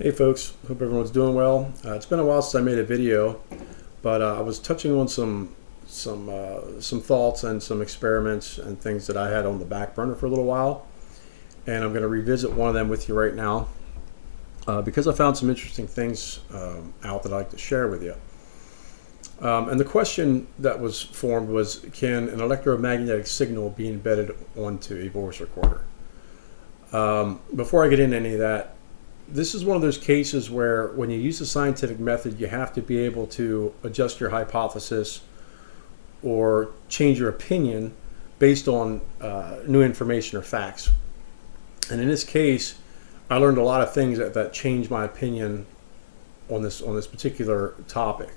Hey folks, hope everyone's doing well. It's been a while since I made a video, but I was touching on some thoughts and some experiments and things that I had on the back burner for a little while, and I'm going to revisit one of them with you right now because I found some interesting things out that I'd like to share with you. And the question that was formed was, can an electromagnetic signal be embedded onto a voice recorder? Before I get into any of that, this is one of those cases where when you use the scientific method, you have to be able to adjust your hypothesis or change your opinion based on new information or facts. And in this case, I learned a lot of things that changed my opinion on this particular topic.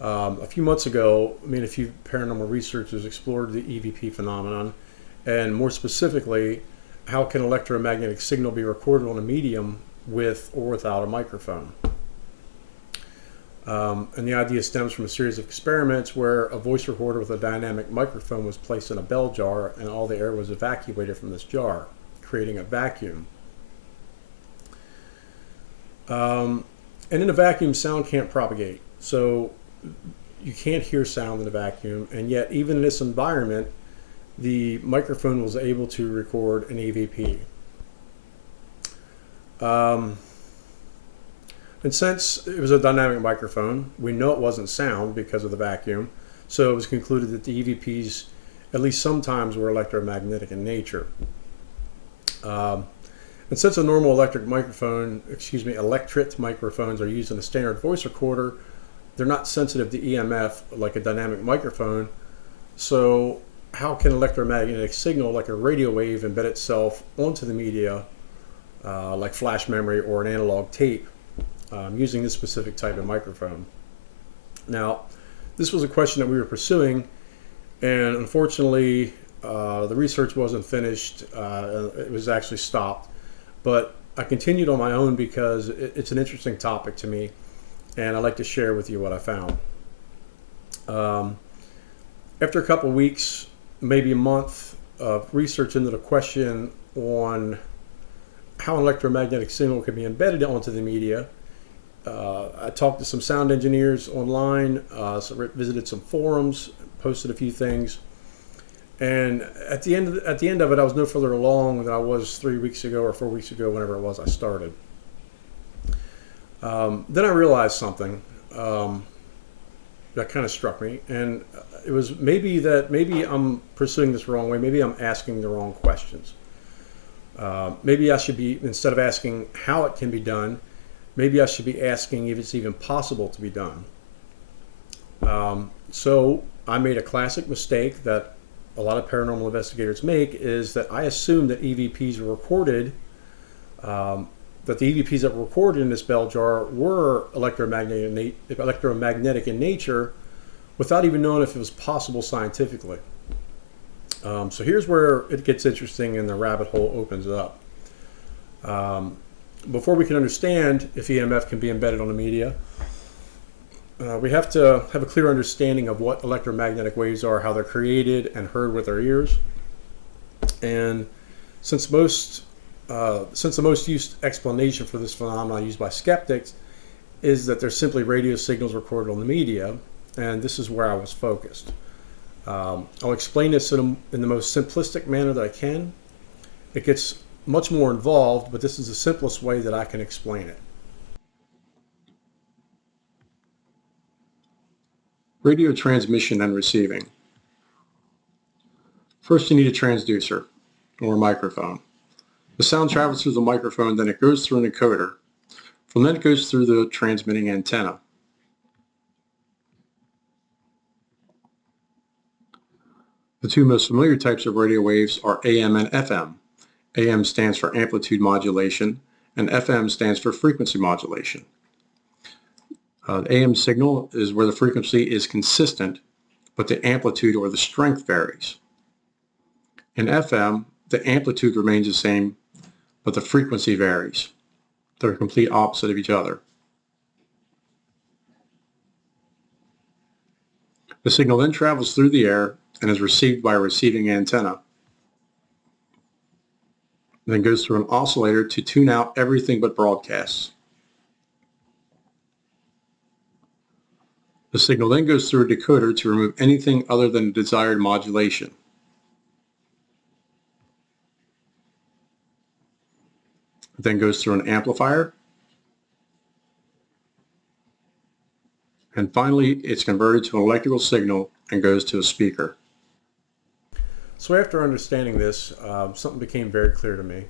A few months ago, me and a few paranormal researchers explored the EVP phenomenon, and more specifically, how can electromagnetic signal be recorded on a medium with or without a microphone? And the idea stems from a series of experiments where a voice recorder with a dynamic microphone was placed in a bell jar and all the air was evacuated from this jar, creating a vacuum. And in a vacuum, sound can't propagate. So you can't hear sound in a vacuum, and yet even in this environment, the microphone was able to record an EVP. And since it was a dynamic microphone, we know it wasn't sound because of the vacuum, so it was concluded that the EVPs, at least sometimes, were electromagnetic in nature. And since a normal electric microphones are used in a standard voice recorder, they're not sensitive to EMF like a dynamic microphone, so how can electromagnetic signal like a radio wave embed itself onto the media like flash memory or an analog tape using this specific type of microphone? Now, this was a question that we were pursuing, and unfortunately the research wasn't finished. It was actually stopped, but I continued on my own because it's an interesting topic to me, and I'd like to share with you what I found. After a couple weeks, maybe a month of research into the question on how an electromagnetic signal can be embedded onto the media, I talked to some sound engineers online, visited some forums, posted a few things, and at the end of it, I was no further along than I was 3 weeks ago or 4 weeks ago, whenever it was I started. Then I realized something that kind of struck me, and it was maybe I'm pursuing this the wrong way. Maybe I'm asking the wrong questions. Maybe I should be, instead of asking how it can be done, maybe I should be asking if it's even possible to be done. So I made a classic mistake that a lot of paranormal investigators make, is that I assumed that EVPs were recorded, that the EVPs that were recorded in this bell jar were electromagnetic in nature, without even knowing if it was possible scientifically. So here's where it gets interesting and the rabbit hole opens up. Before we can understand if EMF can be embedded on the media, we have to have a clear understanding of what electromagnetic waves are, how they're created and heard with our ears. And since the most used explanation for this phenomenon used by skeptics is that they're simply radio signals recorded on the media, and this is where I was focused. I'll explain this in the most simplistic manner that I can. It gets much more involved, but this is the simplest way that I can explain it. Radio transmission and receiving. First, you need a transducer or a microphone. The sound travels through the microphone, then it goes through an encoder. From then it goes through the transmitting antenna. The two most familiar types of radio waves are AM and FM. AM stands for amplitude modulation, and FM stands for frequency modulation. The AM signal is where the frequency is consistent, but the amplitude or the strength varies. In FM, the amplitude remains the same, but the frequency varies. They're a complete opposite of each other. The signal then travels through the air and is received by a receiving antenna. and then goes through an oscillator to tune out everything but broadcasts. The signal then goes through a decoder to remove anything other than desired modulation. It then goes through an amplifier, and finally it's converted to an electrical signal and goes to a speaker. So after understanding this, something became very clear to me.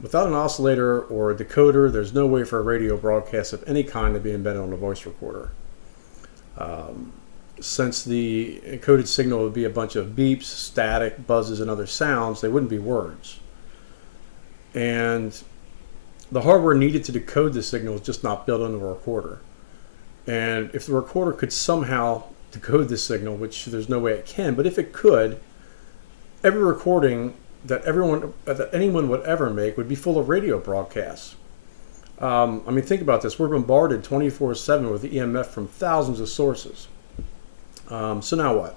Without an oscillator or a decoder, there's no way for a radio broadcast of any kind to be embedded on a voice recorder. Since the encoded signal would be a bunch of beeps, static, buzzes, and other sounds, they wouldn't be words. And the hardware needed to decode the signal is just not built into a recorder. And if the recorder could somehow decode this signal, which there's no way it can, but if it could, every recording that anyone would ever make would be full of radio broadcasts. I mean, think about this. We're bombarded 24/7 with EMF from thousands of sources. So now what?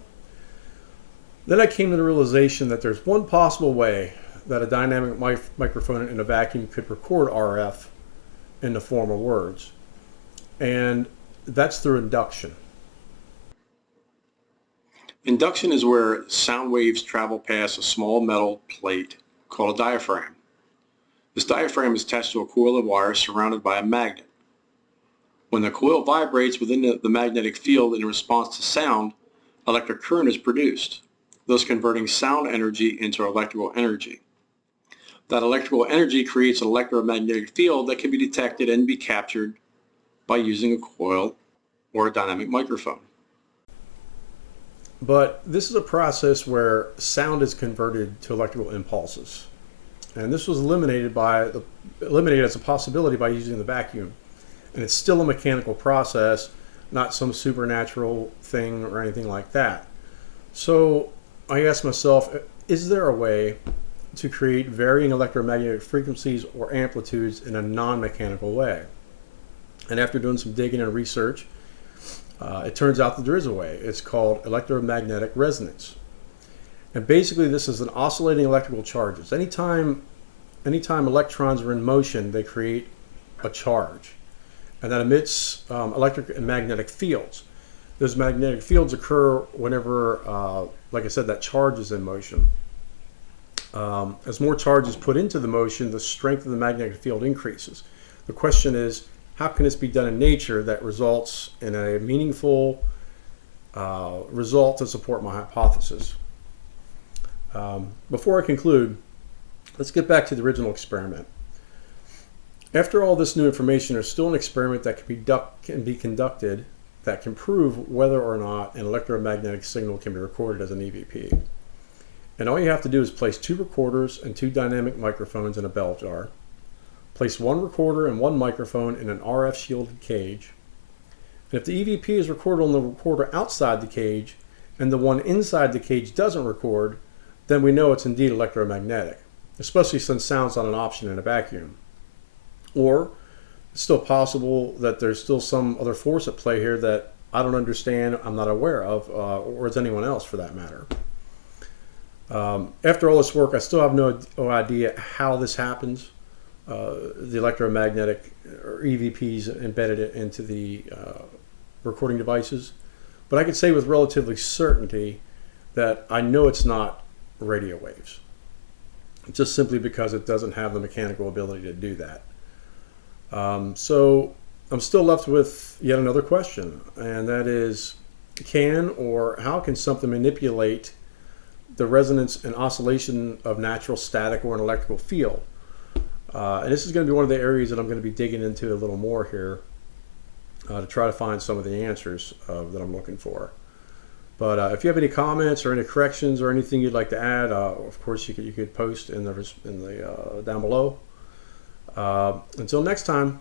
Then I came to the realization that there's one possible way that a dynamic microphone in a vacuum could record RF in the form of words, and that's through induction. Induction is where sound waves travel past a small metal plate called a diaphragm. This diaphragm is attached to a coil of wire surrounded by a magnet. When the coil vibrates within the magnetic field in response to sound, electric current is produced, thus converting sound energy into electrical energy. That electrical energy creates an electromagnetic field that can be detected and be captured by using a coil or a dynamic microphone. But this is a process where sound is converted to electrical impulses. And this was eliminated as a possibility by using the vacuum. And it's still a mechanical process, not some supernatural thing or anything like that. So I asked myself, is there a way to create varying electromagnetic frequencies or amplitudes in a non-mechanical way? And after doing some digging and research, it turns out that there is a way. It's called electromagnetic resonance. And basically this is an oscillating electrical charges. Anytime electrons are in motion, they create a charge. And that emits electric and magnetic fields. Those magnetic fields occur whenever, like I said, that charge is in motion. As more charge is put into the motion, the strength of the magnetic field increases. The question is, how can this be done in nature that results in a meaningful result to support my hypothesis? Before I conclude, let's get back to the original experiment. After all this new information, there's still an experiment that can be conducted that can prove whether or not an electromagnetic signal can be recorded as an EVP. And all you have to do is place 2 recorders and 2 dynamic microphones in a bell jar. Place 1 recorder and 1 microphone in an RF shielded cage. And if the EVP is recorded on the recorder outside the cage and the one inside the cage doesn't record, then we know it's indeed electromagnetic, especially since sound's not an option in a vacuum. Or it's still possible that there's still some other force at play here that I don't understand, I'm not aware of, or is anyone else for that matter. After all this work, I still have no idea how this happens. The electromagnetic or EVPs embedded into the recording devices. But I can say with relatively certainty that I know it's not radio waves, just simply because it doesn't have the mechanical ability to do that. So I'm still left with yet another question, and that is, can or how can something manipulate the resonance and oscillation of natural static or an electrical field? And this is going to be one of the areas that I'm going to be digging into a little more here to try to find some of the answers that I'm looking for. But if you have any comments or any corrections or anything you'd like to add, of course you could post in the down below. Until next time.